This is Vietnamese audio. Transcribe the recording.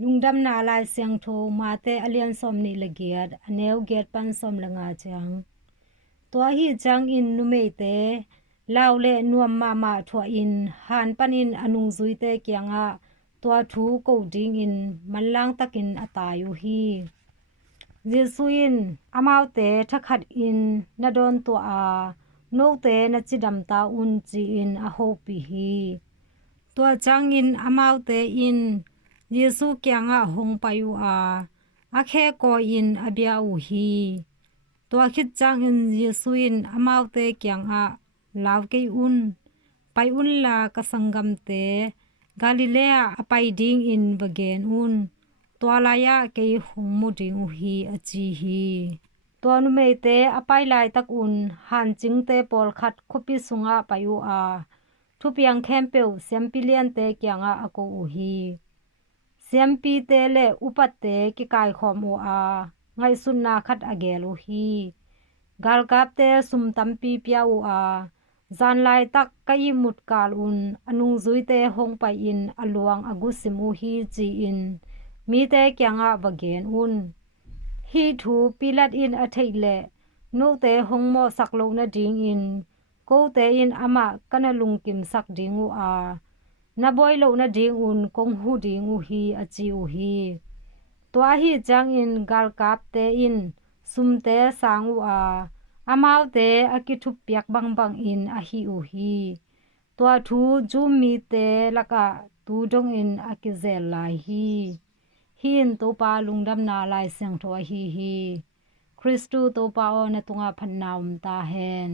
lungdam na lai siang tho ma te alian som ni lagiat aneu get pan som langa chang to hi chang in numei te law le nuam ma thwa in han panin anung zui te kyanga to thu ko ding in manlang takin atayu hi jesuin amau te thakhat in nadon to a no te na chidam ta un chi in a hopi hi to chang in amau te in yesu kyanga hong payu a akhe ko in abia u hi to khit chang in yesuin amau te kyanga law ke un pai un la ka sangam te galilea apai ding in bagen un twalaya ke hong mu ding u hi achi hi tonu me te apai lai tak un han ching te pol khat khopi sunga payu a thupiang khempeu sempilian te kyanga ako u hi sempi te le upat te ki kai khom u a ngai sunna khat agelu hi galgap te sum tampi pia u a zan lai tak kai mut kal un anung zui te hong pai in aluang agusimu hi chi in mi te kyanga bagen un hi thu pilat in atheile no te hongmo saklo na ding in ko te in ama kana lungkim sak ding u a na boy lo na ding un kong hu ding u hi achi u hi to hi chang in gal kap te in sum te sang u a amau te akithu piak bang bang in a hi u hi to thu ju mi te laka tu dong in akizel lai hi hin to pa lungdam na lai sang tho hi Kristu to pa o na tunga phannaum ta hen